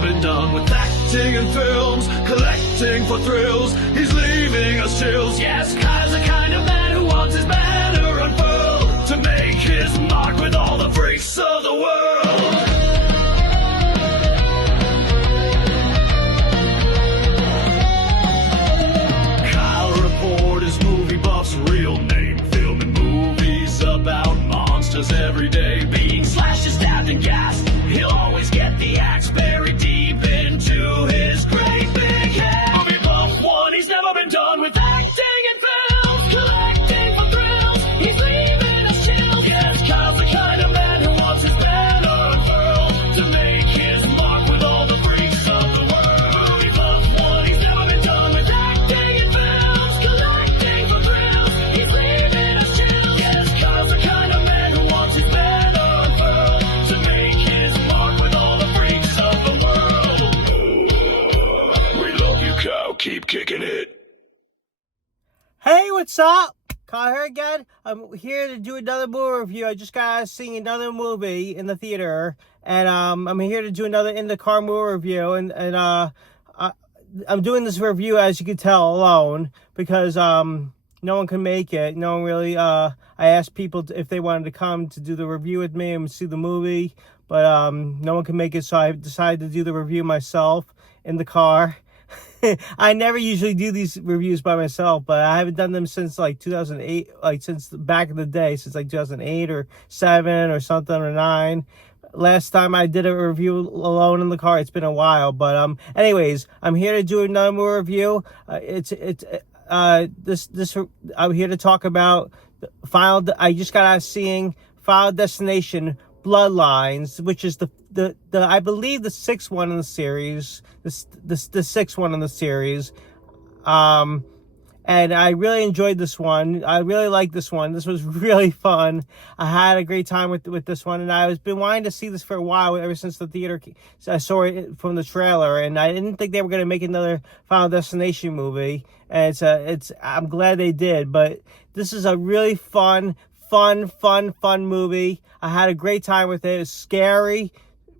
never been done with acting in films, collecting for thrills. He's leaving us chills. Yes, Kyle's the kind of man who wants his banner unfurled to make his mark with all the freaks of the world. Kyle Report is movie buff's real name, filming movies about monsters every day, being slashed and stabbed and gassed. He'll always get the axe buried deep into his great big head. Movie buff one, he's never been done with acting in films, collecting for thrills. He's leaving us chills. Yes, Kyle's the kind of man who wants his banner unfurled to make his mark with all the freaks of the world. Movie buff one, he's never been done with acting in films, collecting for thrills. He's leaving us chills. Yes, Kyle's the kind of man who wants his banner unfurled to make his mark with all the freaks of the world. We love you, Kyle. Keep kicking it. Hey, what's up? Kyle here again. I'm here to do another movie review. I just got seeing another movie in the theater, and I'm here to do another in the car movie review. And I'm doing this review, as you can tell, alone because no one can make it. No one really. I asked people if they wanted to come to do the review with me and see the movie, but no one can make it, so I decided to do the review myself in the car. I never usually do these reviews by myself, but I haven't done them since like 2008, like since back in the day, since like 2008 or 7 or something or 9. Last time I did a review alone in the car, it's been a while, but anyways, I'm here to do another movie review. I'm here to talk about I just got out of seeing Final Destination Bloodlines, which is the I believe the sixth one in the series, the sixth one in the series, and I really enjoyed this one. I really liked this one. This was really fun. I had a great time with this one, and I was been wanting to see this for a while, ever since the theater. I saw it from the trailer, and I didn't think they were going to make another Final Destination movie, and I'm glad they did. But this is a really fun movie. I had a great time with it. It's scary,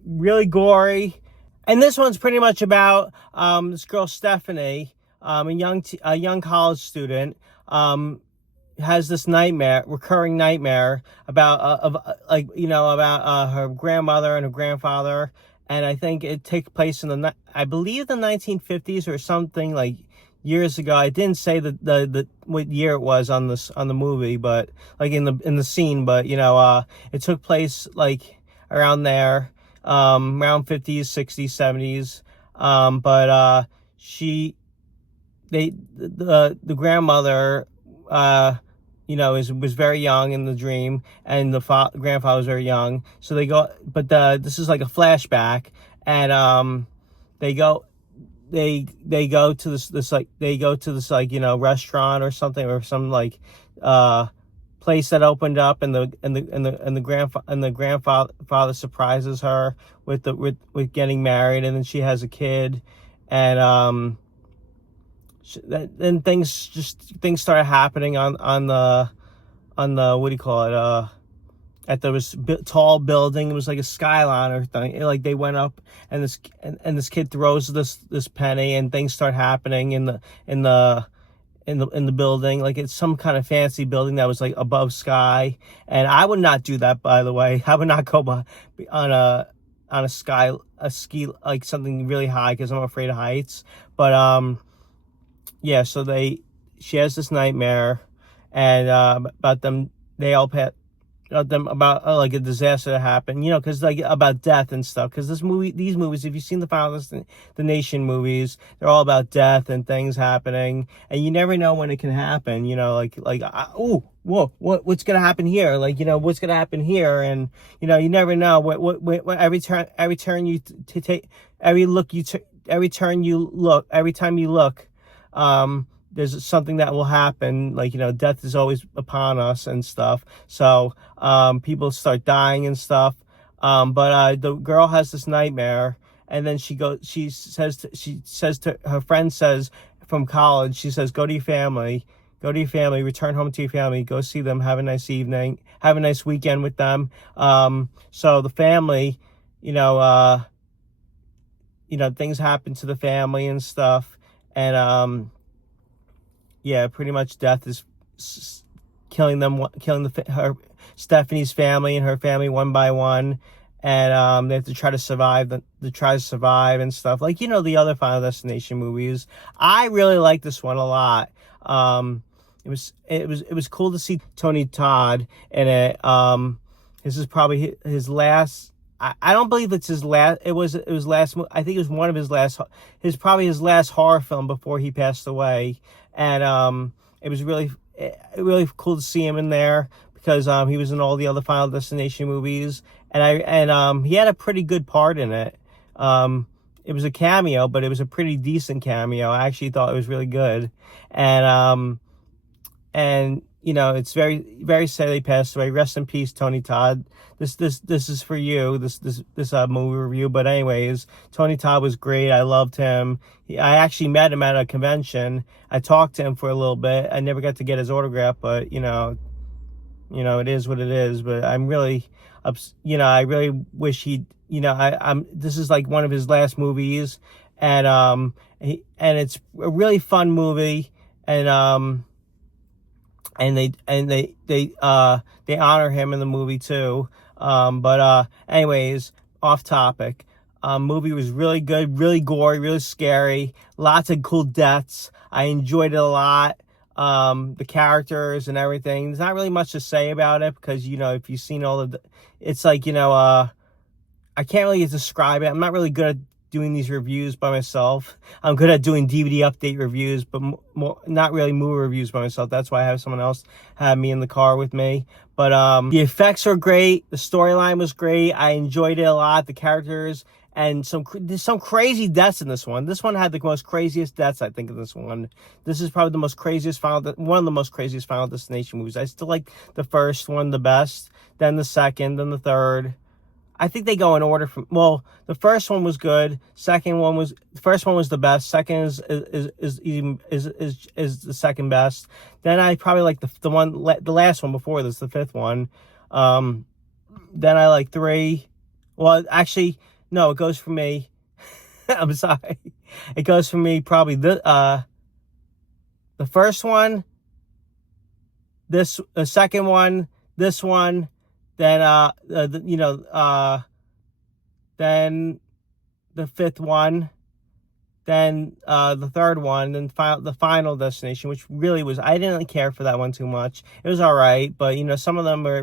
really gory, and this one's pretty much about this girl Stephanie, a young college student, has this recurring nightmare about her grandmother and her grandfather, and I think it takes place in I believe the 1950s or something, like years ago. I didn't say the what year it was on the movie, but like in the scene, but it took place like around there, around 50s, 60s, 70s. But the grandmother was very young in the dream, and the grandfather was very young. So they go, but this is like a flashback, and they go to this restaurant or something, or some like place that opened up, and the grandfather surprises her with getting married, and then she has a kid, and then things started happening on the what do you call it, at this tall building. It was like a skyline or thing. Like they went up, and this kid throws this penny, and things start happening in the building. Like it's some kind of fancy building that was like above sky. And I would not do that, by the way. I would not go on a ski, like something really high, because I'm afraid of heights. But yeah. So she has this nightmare, and about them. They all about like a disaster that happened, because like about death and stuff. Because these movies, if you've seen the Final Destination movies, they're all about death and things happening, and you never know when it can happen. What's gonna happen here? Like what's gonna happen here, and you never know what every turn you take, every time you look, there's something that will happen. Like, death is always upon us and stuff. So, people start dying and stuff. But the girl has this nightmare, and then she says to her friend, from college, she says, go to your family, return home to your family, go see them, have a nice evening, have a nice weekend with them. So the family, things happen to the family and stuff, and yeah, pretty much death is killing her Stephanie's family and her family one by one, and they have to try to survive and stuff, like the other Final Destination movies. I really like this one a lot. It was cool to see Tony Todd in it. This is probably his last. I don't believe it's his last. It was last. I think it was one of his last. Probably his last horror film before he passed away, and it was really cool to see him in there, because he was in all the other Final Destination movies, and he had a pretty good part in it. It was a cameo, but it was a pretty decent cameo. I actually thought it was really good, and it's very, very sad he passed away. Rest in peace, Tony Todd. This is for you. This movie review. But anyways, Tony Todd was great. I loved him. I actually met him at a convention. I talked to him for a little bit. I never got to get his autograph, but it is what it is. But I'm really, I really wish he'd. This is like one of his last movies, and it's a really fun movie, and they honor him in the movie too. But anyways, off topic. Movie was really good, really gory, really scary. Lots of cool deaths. I enjoyed it a lot. The characters and everything. There's not really much to say about it, because if you've seen all of it's like I can't really describe it. I'm not really good at doing these reviews by myself. I'm good at doing DVD update reviews, but not really movie reviews by myself. That's why I have someone else have me in the car with me. But the effects are great. The storyline was great. I enjoyed it a lot. The characters, and there's some crazy deaths in this one. This one had the most craziest deaths, I think, in this one. This is probably one of the most craziest Final Destination movies. I still like the first one the best, then the second, then the third. I think they go in order the first one was good. The first one was the best. Second is the second best. Then I probably like the last one before this, the fifth one. Then I like 3. Well, actually, no, it goes for me. I'm sorry. It goes for me probably the first one, the second one, this one. Then then the fifth one, then the third one, then the Final Destination, which really was, I didn't care for that one too much. It was all right, but some of them were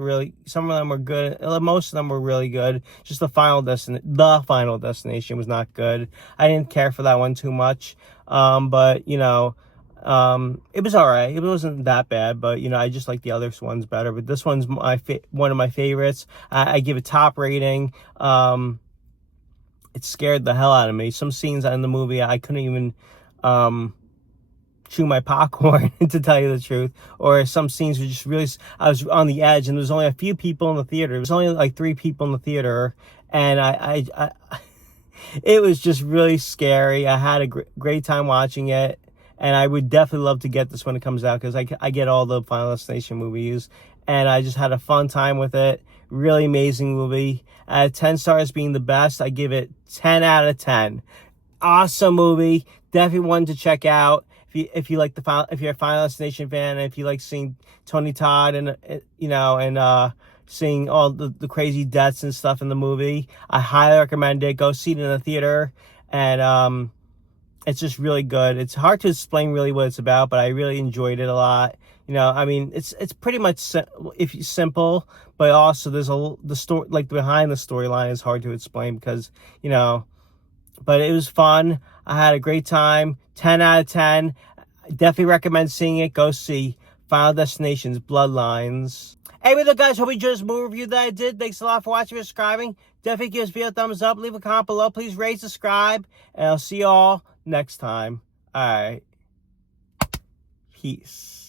good. Most of them were really good. Just the Final Destination was not good. I didn't care for that one too much. But it was all right. It wasn't that bad, but I just like the other ones better. But this one's one of my favorites. I give it top rating. It scared the hell out of me. Some scenes in the movie, I couldn't even chew my popcorn, to tell you the truth. Or some scenes were just really, I was on the edge, and there was only a few people in the theater. There was only like 3 people in the theater, and I it was just really scary. I had a great time watching it. And I would definitely love to get this when it comes out, because I get all the Final Destination movies. And I just had a fun time with it. Really amazing movie. 10 stars being the best, I give it 10 out of 10. Awesome movie. Definitely one to check out. If you like if you're a Final Destination fan, and if you like seeing Tony Todd and seeing all the crazy deaths and stuff in the movie, I highly recommend it. Go see it in the theater. And it's just really good. It's hard to explain really what it's about, but I really enjoyed it a lot. It's pretty much simple, but also there's the story, like behind the storyline is hard to explain, because but it was fun. I had a great time. 10 out of 10. Definitely recommend seeing it. Go see Final Destination's Bloodlines. Hey, what's up, guys? Hope you enjoyed this movie review that I did. Thanks a lot for watching and subscribing. Definitely give this video a thumbs up. Leave a comment below. Please rate, subscribe, and I'll see you all next time. All right. Peace.